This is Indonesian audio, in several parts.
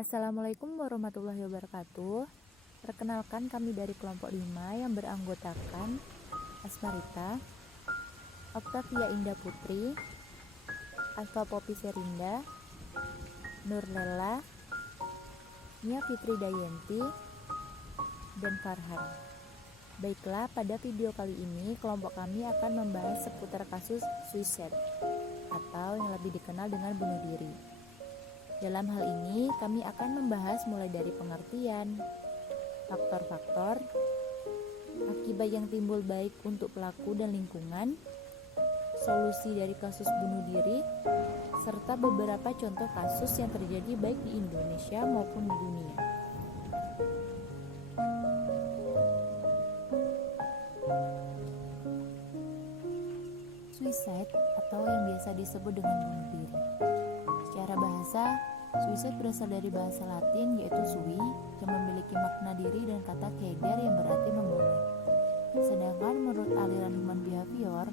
Assalamualaikum warahmatullahi wabarakatuh. Perkenalkan kami dari kelompok 5 yang beranggotakan Asmarita, Octavia Indah Putri, Alfa Popi Serinda, Nurlela, Nia Fitri Dayanti, dan Farhan. Baiklah, pada video kali ini kelompok kami akan membahas seputar kasus suicide atau yang lebih dikenal dengan bunuh diri. Dalam hal ini, kami akan membahas mulai dari pengertian, faktor-faktor, akibat yang timbul baik untuk pelaku dan lingkungan, solusi dari kasus bunuh diri, serta beberapa contoh kasus yang terjadi baik di Indonesia maupun di dunia. Suicide atau yang biasa disebut dengan bunuh diri. Secara bahasa, suicide berasal dari bahasa Latin yaitu sui yang memiliki makna diri dan kata keder yang berarti membunuh. Sedangkan menurut aliran human behavior,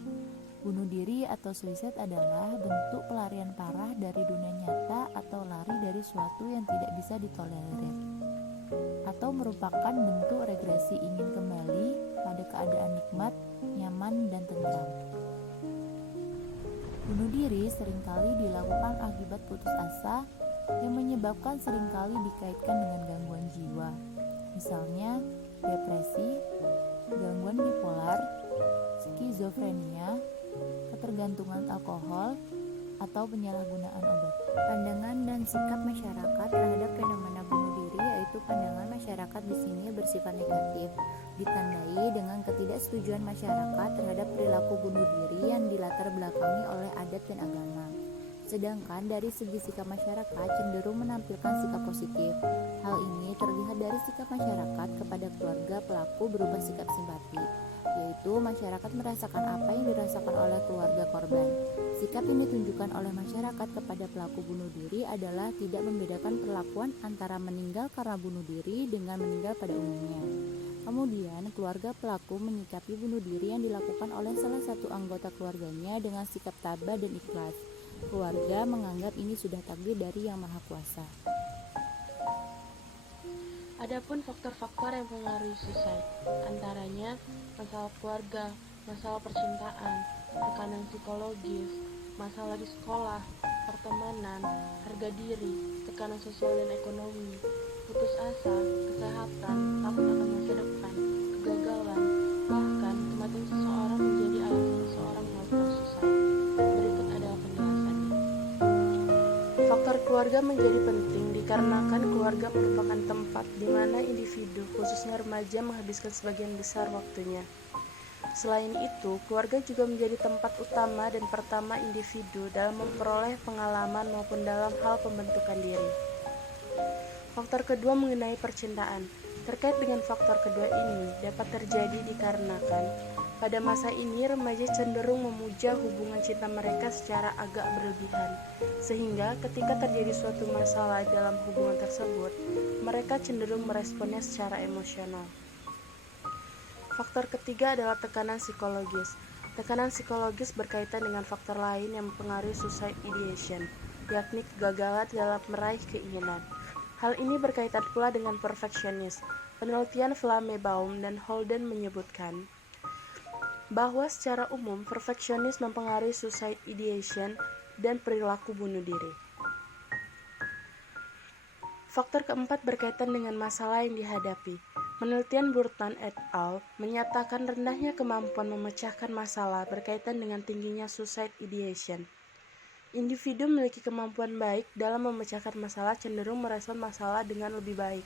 bunuh diri atau suicide adalah bentuk pelarian parah dari dunia nyata atau lari dari suatu yang tidak bisa ditolerir, atau merupakan bentuk regresi ingin kembali pada keadaan nikmat, nyaman, dan tentram. Bunuh diri seringkali dilakukan akibat putus asa yang menyebabkan seringkali dikaitkan dengan gangguan jiwa, misalnya depresi, gangguan bipolar, skizofrenia, ketergantungan alkohol, atau penyalahgunaan obat. Pandangan dan sikap masyarakat terhadap fenomena bunuh diri yaitu pandangan masyarakat di sini bersifat negatif, ditandai dengan ketidaksetujuan masyarakat terhadap perilaku bunuh diri yang dilatar belakangi oleh adat dan agama. Sedangkan dari segi sikap masyarakat cenderung menampilkan sikap positif. Hal ini terlihat dari sikap masyarakat kepada keluarga pelaku berubah sikap simpati, yaitu masyarakat merasakan apa yang dirasakan oleh keluarga korban. Sikap yang ditunjukkan oleh masyarakat kepada pelaku bunuh diri adalah tidak membedakan perlakuan antara meninggal karena bunuh diri dengan meninggal pada umumnya. Kemudian, keluarga pelaku menyikapi bunuh diri yang dilakukan oleh salah satu anggota keluarganya dengan sikap tabah dan ikhlas. Keluarga menganggap ini sudah takdir dari Yang Maha Kuasa. Adapun faktor-faktor yang mempengaruhi suicide, antaranya masalah keluarga, masalah percintaan, tekanan psikologis, masalah di sekolah, pertemanan, harga diri, tekanan sosial dan ekonomi, putus asa, kesehatan, takut akan masa depan, kegagalan, bahkan kematian seseorang menjadi alasan seseorang melakukan suicide. Berikut adalah penjelasannya. Faktor keluarga menjadi penting dikarenakan keluarga merupakan tempat di mana individu, khususnya remaja, menghabiskan sebagian besar waktunya. Selain itu, keluarga juga menjadi tempat utama dan pertama individu dalam memperoleh pengalaman maupun dalam hal pembentukan diri. Faktor kedua mengenai percintaan. Terkait dengan faktor kedua ini dapat terjadi dikarenakan pada masa ini remaja cenderung memuja hubungan cinta mereka secara agak berlebihan, sehingga ketika terjadi suatu masalah dalam hubungan tersebut, mereka cenderung meresponnya secara emosional. Faktor ketiga adalah tekanan psikologis. Tekanan psikologis berkaitan dengan faktor lain yang mempengaruhi suicide ideation, yakni kegagalan dalam meraih keinginan. Hal ini berkaitan pula dengan perfeksionis. Penelitian Flammebaum dan Holden menyebutkan bahwa secara umum perfeksionis mempengaruhi suicide ideation dan perilaku bunuh diri. Faktor keempat berkaitan dengan masalah yang dihadapi. Penelitian Burton et al. Menyatakan rendahnya kemampuan memecahkan masalah berkaitan dengan tingginya suicide ideation. Individu memiliki kemampuan baik dalam memecahkan masalah cenderung merespon masalah dengan lebih baik.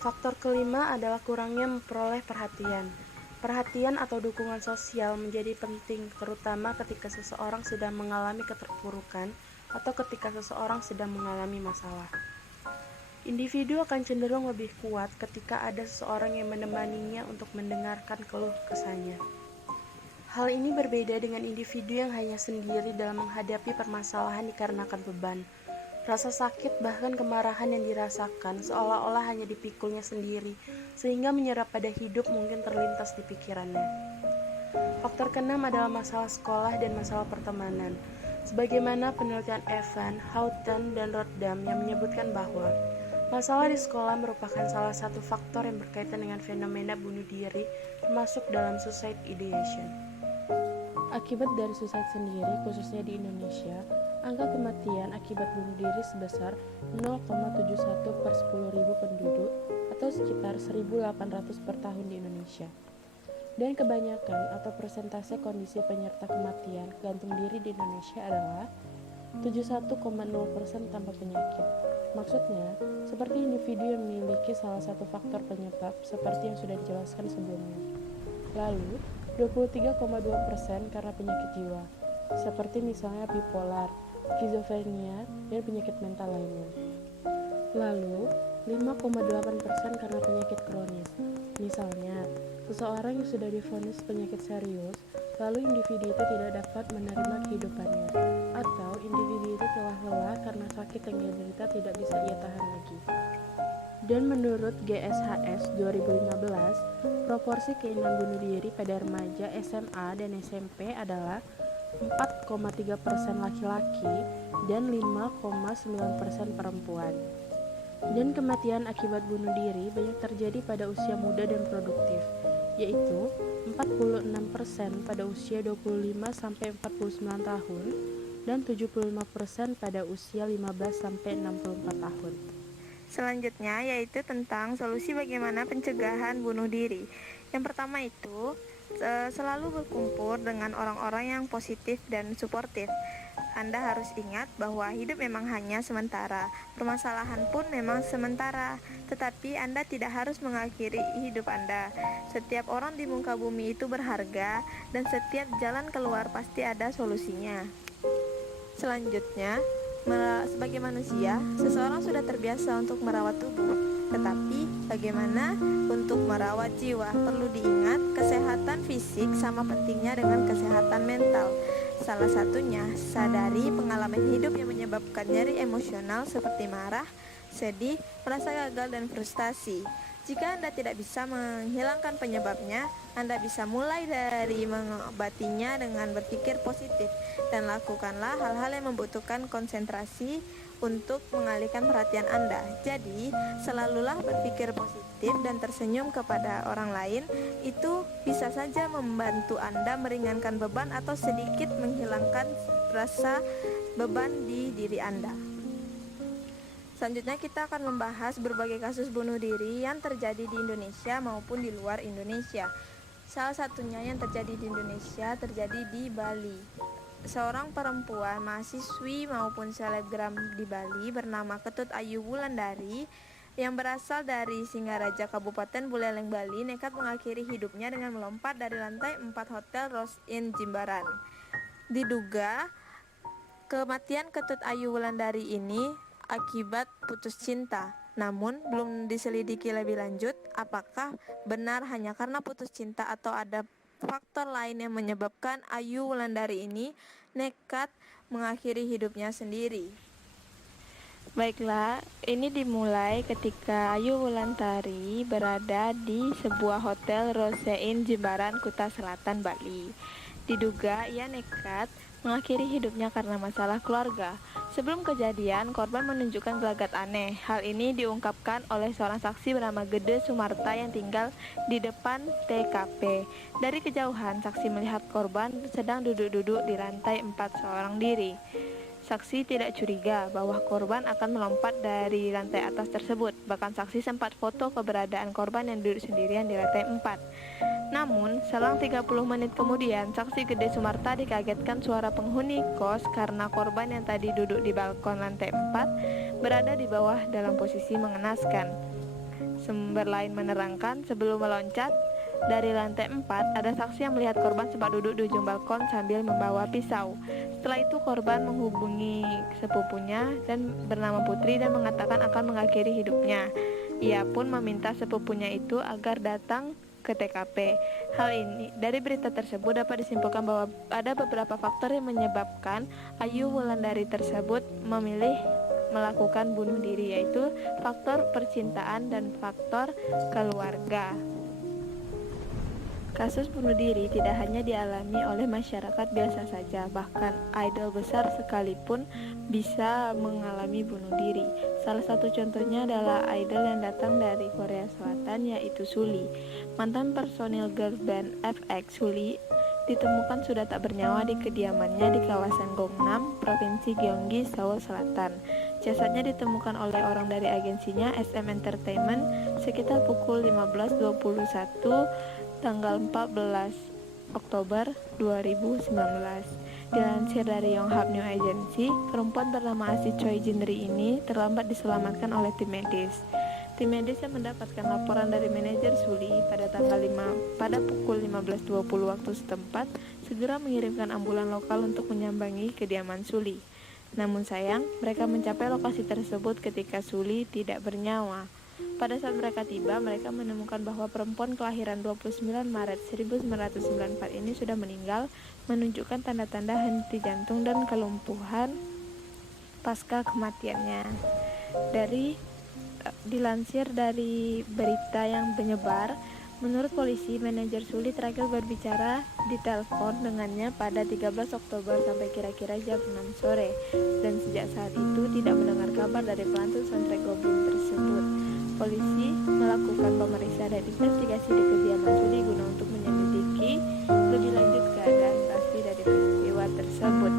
Faktor kelima adalah kurangnya memperoleh perhatian. Perhatian atau dukungan sosial menjadi penting, terutama ketika seseorang sedang mengalami keterpurukan atau ketika seseorang sedang mengalami masalah. Individu akan cenderung lebih kuat ketika ada seseorang yang menemaninya untuk mendengarkan keluh kesahnya. Hal ini berbeda dengan individu yang hanya sendiri dalam menghadapi permasalahan dikarenakan beban, rasa sakit, bahkan kemarahan yang dirasakan seolah-olah hanya dipikulnya sendiri, sehingga menyerap pada hidup mungkin terlintas di pikirannya. Faktor keenam adalah masalah sekolah dan masalah pertemanan. Sebagaimana penelitian Evan, Houghton, dan Rotterdam yang menyebutkan bahwa masalah di sekolah merupakan salah satu faktor yang berkaitan dengan fenomena bunuh diri, termasuk dalam suicide ideation. Akibat dari suicide sendiri, khususnya di Indonesia, angka kematian akibat bunuh diri sebesar 0,71 per 10.000 penduduk atau sekitar 1.800 per tahun di Indonesia. Dan kebanyakan atau persentase kondisi penyerta kematian gantung diri di Indonesia adalah 71,0% tanpa penyakit. Maksudnya, seperti individu yang memiliki salah satu faktor penyebab seperti yang sudah dijelaskan sebelumnya. Lalu, 23,2% karena penyakit jiwa, seperti misalnya bipolar, skizofrenia, dan penyakit mental lainnya. Lalu, 5,8% karena penyakit kronis. Misalnya, seseorang yang sudah divonis penyakit serius, lalu individu itu tidak dapat menerima kehidupannya, atau individu itu telah lelah karena sakit yang ia derita tidak bisa ia tahan lagi. Dan menurut GSHS 2015, proporsi keinginan bunuh diri pada remaja SMA dan SMP adalah 4,3% laki-laki dan 5,9% perempuan. Dan kematian akibat bunuh diri banyak terjadi pada usia muda dan produktif, yaitu 46% pada usia 25-49 tahun dan 75% pada usia 15-64 tahun. Selanjutnya yaitu tentang solusi bagaimana pencegahan bunuh diri. Yang pertama itu selalu berkumpul dengan orang-orang yang positif dan suportif. Anda harus ingat bahwa hidup memang hanya sementara, permasalahan pun memang sementara, tetapi Anda tidak harus mengakhiri hidup Anda. Setiap orang di muka bumi itu berharga, dan setiap jalan keluar pasti ada solusinya. Selanjutnya, sebagai manusia, seseorang sudah terbiasa untuk merawat tubuh, tetapi bagaimana untuk merawat jiwa? Perlu diingat, kesehatan fisik sama pentingnya dengan kesehatan mental. Salah satunya, sadari pengalaman hidup yang menyebabkan nyeri emosional seperti marah, sedih, merasa gagal, dan frustasi. Jika Anda tidak bisa menghilangkan penyebabnya, Anda bisa mulai dari mengobatinya dengan berpikir positif, dan lakukanlah hal-hal yang membutuhkan konsentrasi untuk mengalihkan perhatian Anda. Jadi, selalulah berpikir positif dan tersenyum kepada orang lain. Itu bisa saja membantu Anda meringankan beban atau sedikit menghilangkan rasa beban di diri Anda. Selanjutnya kita akan membahas berbagai kasus bunuh diri yang terjadi di Indonesia maupun di luar Indonesia. Salah satunya yang terjadi di Indonesia terjadi di Bali. Seorang perempuan mahasiswi maupun selebgram di Bali bernama Ketut Ayu Wulandari yang berasal dari Singaraja Kabupaten Buleleng, Bali nekat mengakhiri hidupnya dengan melompat dari lantai 4 Hotel Rose Inn Jimbaran. Diduga kematian Ketut Ayu Wulandari ini akibat putus cinta. Namun belum diselidiki lebih lanjut apakah benar hanya karena putus cinta atau ada faktor lain yang menyebabkan Ayu Wulandari ini nekat mengakhiri hidupnya sendiri. Baiklah, ini dimulai ketika Ayu Wulandari berada di sebuah hotel Rose Inn Jimbaran, Kuta Selatan, Bali. Diduga ia nekat mengakhiri hidupnya karena masalah keluarga. Sebelum kejadian, korban menunjukkan gelagat aneh. Hal ini diungkapkan oleh seorang saksi bernama Gede Sumarta yang tinggal di depan TKP. Dari kejauhan, saksi melihat korban sedang duduk-duduk di lantai 4 seorang diri. Saksi tidak curiga bahwa korban akan melompat dari lantai atas tersebut. Bahkan saksi sempat foto keberadaan korban yang duduk sendirian di lantai 4. Namun, selang 30 menit kemudian, saksi Gede Sumarta dikagetkan suara penghuni kos karena korban yang tadi duduk di balkon lantai 4 berada di bawah dalam posisi mengenaskan. Sumber lain menerangkan sebelum meloncat dari lantai 4, ada saksi yang melihat korban sempat duduk di ujung balkon sambil membawa pisau. Setelah itu korban menghubungi sepupunya dan bernama Putri dan mengatakan akan mengakhiri hidupnya. Ia pun meminta sepupunya itu agar datang ke TKP. Hal ini dari berita tersebut dapat disimpulkan bahwa ada beberapa faktor yang menyebabkan Ayu Wulandari tersebut memilih melakukan bunuh diri, yaitu faktor percintaan dan faktor keluarga. Kasus bunuh diri tidak hanya dialami oleh masyarakat biasa saja, bahkan idol besar sekalipun bisa mengalami bunuh diri. Salah satu contohnya adalah idol yang datang dari Korea Selatan, yaitu Sulli. Mantan personil girl band FX Sulli ditemukan sudah tak bernyawa di kediamannya di kawasan Gangnam, Provinsi Gyeonggi, Seoul Selatan. Jasadnya ditemukan oleh orang dari agensinya SM Entertainment sekitar pukul 15.21 tanggal 14 Oktober 2019. Dilansir dari Yonhap News Agency, perempuan bernama Asi Choi Jinri ini terlambat diselamatkan oleh tim medis. Tim medis yang mendapatkan laporan dari manajer Sulli pada pukul 15.20 waktu setempat segera mengirimkan ambulan lokal untuk menyambangi kediaman Sulli. Namun sayang, mereka mencapai lokasi tersebut ketika Sulli tidak bernyawa. Pada saat mereka tiba, mereka menemukan bahwa perempuan kelahiran 29 Maret 1994 ini sudah meninggal, menunjukkan tanda-tanda henti jantung dan kelumpuhan pasca kematiannya. Dilansir dari berita yang menyebar, menurut polisi, manajer Sulli terakhir berbicara di telepon dengannya pada 13 Oktober sampai kira-kira jam 6 sore, dan sejak saat itu tidak mendengar kabar dari pelantun soundtrack Goblin tersebut. Polisi melakukan pemeriksaan dan investigasi di kediaman Sulli guna untuk menyelidiki lebih lanjut keadaan pasti dari peristiwa tersebut.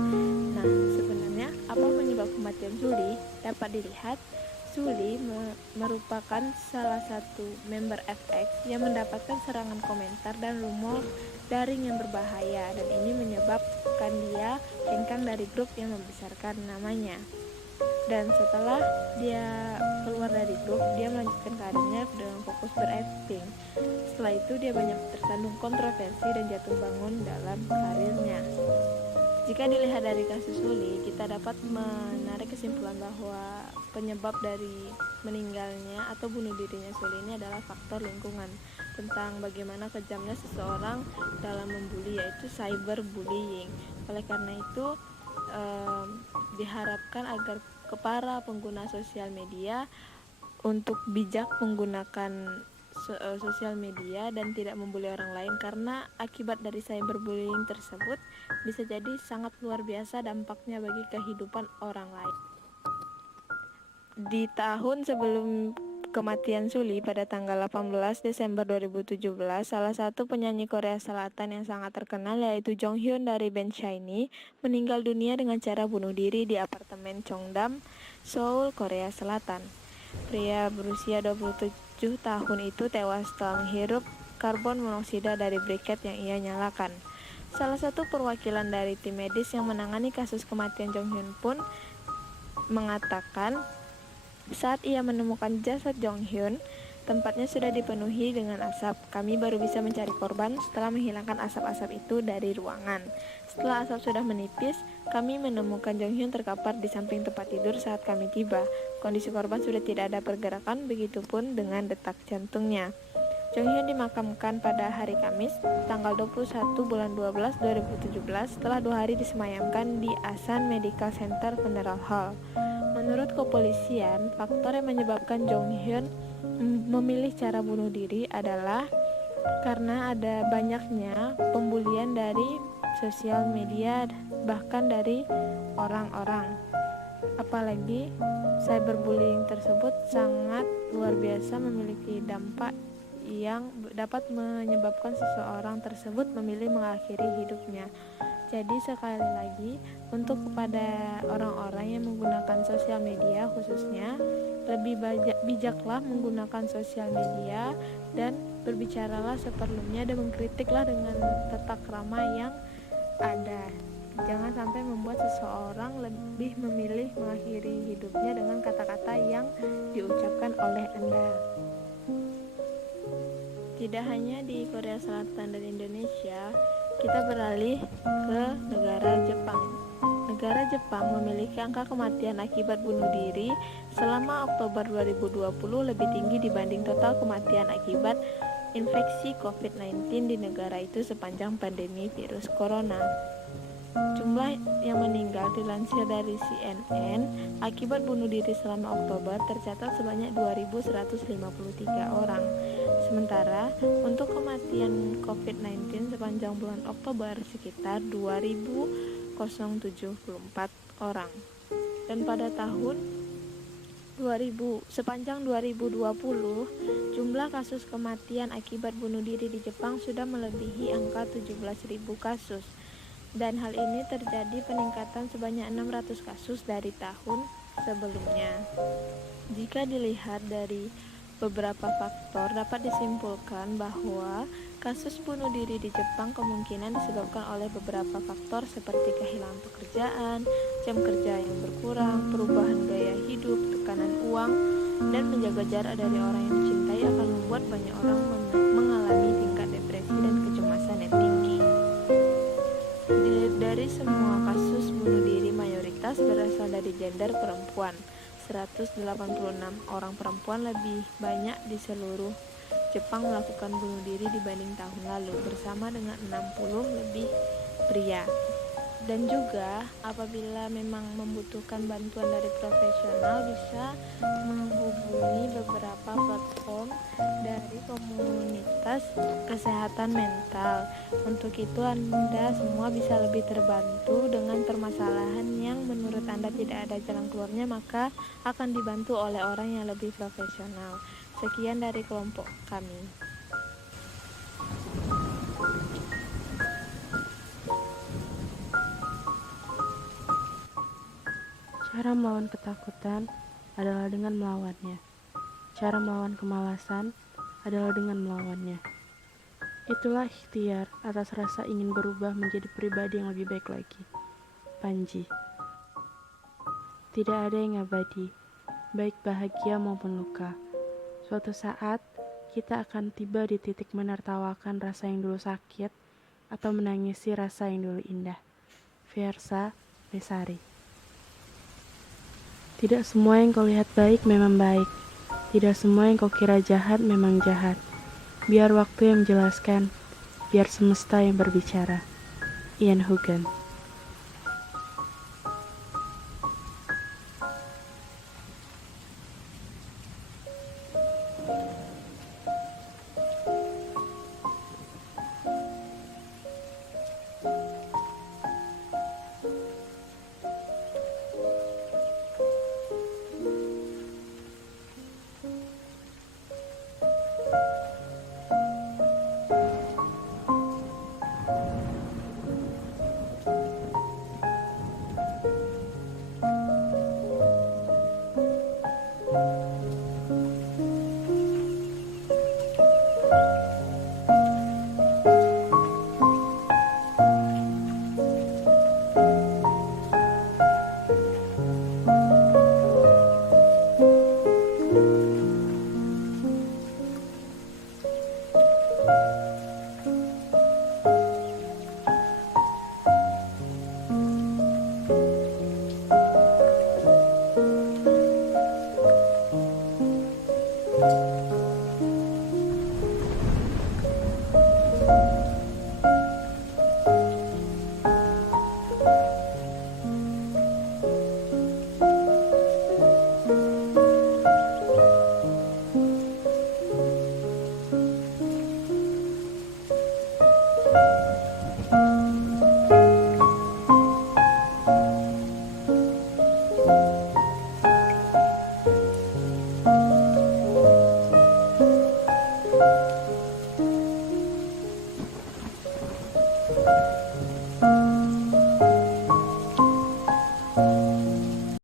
Nah, sebenarnya apa penyebab kematian Sulli? Dapat dilihat, Sulli merupakan salah satu member FX yang mendapatkan serangan komentar dan rumor daring yang berbahaya, dan ini menyebabkan dia hengkang dari grup yang membesarkan namanya. Dan setelah dia keluar dari grup, dia melanjutkan karirnya dengan fokus berakting. Setelah itu dia banyak tersandung kontroversi dan jatuh bangun dalam karirnya. Jika dilihat dari kasus Sulli, kita dapat menarik kesimpulan bahwa penyebab dari meninggalnya atau bunuh dirinya Sulli ini adalah faktor lingkungan, tentang bagaimana kejamnya seseorang dalam membuli, yaitu cyberbullying. Oleh karena itu, diharapkan agar para pengguna sosial media untuk bijak menggunakan sosial media dan tidak membuli orang lain, karena akibat dari cyberbullying tersebut bisa jadi sangat luar biasa dampaknya bagi kehidupan orang lain. Di tahun sebelum kematian Sulli pada tanggal 18 Desember 2017, salah satu penyanyi Korea Selatan yang sangat terkenal, yaitu Jong Hyun dari band SHINee, meninggal dunia dengan cara bunuh diri di apartemen Cheongdam, Seoul, Korea Selatan. Pria berusia 27 tahun itu tewas setelah menghirup karbon monoksida dari briket yang ia nyalakan. Salah satu perwakilan dari tim medis yang menangani kasus kematian Jong Hyun pun mengatakan, saat ia menemukan jasad Jong Hyun, tempatnya sudah dipenuhi dengan asap. Kami baru bisa mencari korban setelah menghilangkan asap-asap itu dari ruangan. Setelah asap sudah menipis, kami menemukan Jong Hyun terkapar di samping tempat tidur saat kami tiba. Kondisi korban sudah tidak ada pergerakan, begitupun dengan detak jantungnya. Jong Hyun dimakamkan pada hari Kamis, tanggal 21 bulan 12 2017, setelah 2 hari disemayamkan di Asan Medical Center Funeral Hall. Menurut kepolisian, faktor yang menyebabkan Jong Hyun memilih cara bunuh diri adalah karena ada banyaknya pembulian dari sosial media, bahkan dari orang-orang. Apalagi cyberbullying tersebut sangat luar biasa, memiliki dampak yang dapat menyebabkan seseorang tersebut memilih mengakhiri hidupnya. Jadi sekali lagi, untuk kepada orang-orang yang menggunakan sosial media khususnya, lebih bijaklah menggunakan sosial media dan berbicaralah seperlunya dan mengkritiklah dengan tata krama yang ada. Jangan sampai membuat seseorang lebih memilih mengakhiri hidupnya dengan kata-kata yang diucapkan oleh Anda. Tidak hanya di Korea Selatan dan Indonesia, kita beralih ke negara Jepang. Negara Jepang memiliki angka kematian akibat bunuh diri selama Oktober 2020 lebih tinggi dibanding total kematian akibat infeksi COVID-19 di negara itu sepanjang pandemi virus corona. Jumlah yang meninggal dilansir dari CNN akibat bunuh diri selama Oktober tercatat sebanyak 2.153 orang. Sementara untuk kematian COVID-19 sepanjang bulan Oktober sekitar 2.074 orang. Dan pada tahun sepanjang 2020, jumlah kasus kematian akibat bunuh diri di Jepang sudah melebihi angka 17.000 kasus. Dan hal ini terjadi peningkatan sebanyak 600 kasus dari tahun sebelumnya. Jika dilihat dari beberapa faktor, dapat disimpulkan bahwa kasus bunuh diri di Jepang kemungkinan disebabkan oleh beberapa faktor seperti kehilangan pekerjaan, jam kerja yang berkurang, perubahan gaya hidup, tekanan uang, dan menjaga jarak dari orang yang dicintai akan membuat banyak orang mengalami tingkat depresi dan kecemasan yang tinggi. Dari semua kasus bunuh diri mayoritas berasal dari gender perempuan. 186 orang perempuan lebih banyak di seluruh Jepang melakukan bunuh diri dibanding tahun lalu, bersama dengan 60 lebih pria. Dan juga apabila memang membutuhkan bantuan dari profesional, bisa menghubungi beberapa platform dari komunitas kesehatan mental. Untuk itu Anda semua bisa lebih terbantu dengan permasalahan yang menurut Anda tidak ada jalan keluarnya, maka akan dibantu oleh orang yang lebih profesional. Sekian dari kelompok kami. Cara melawan ketakutan adalah dengan melawannya. Cara melawan kemalasan adalah dengan melawannya. Itulah ikhtiar atas rasa ingin berubah menjadi pribadi yang lebih baik lagi. Panji. Tidak ada yang abadi, baik bahagia maupun luka. Suatu saat, kita akan tiba di titik menertawakan rasa yang dulu sakit atau menangisi rasa yang dulu indah. Fiersa Besari. Tidak semua yang kau lihat baik memang baik. Tidak semua yang kau kira jahat memang jahat. Biar waktu yang menjelaskan. Biar semesta yang berbicara. Ian Hugan.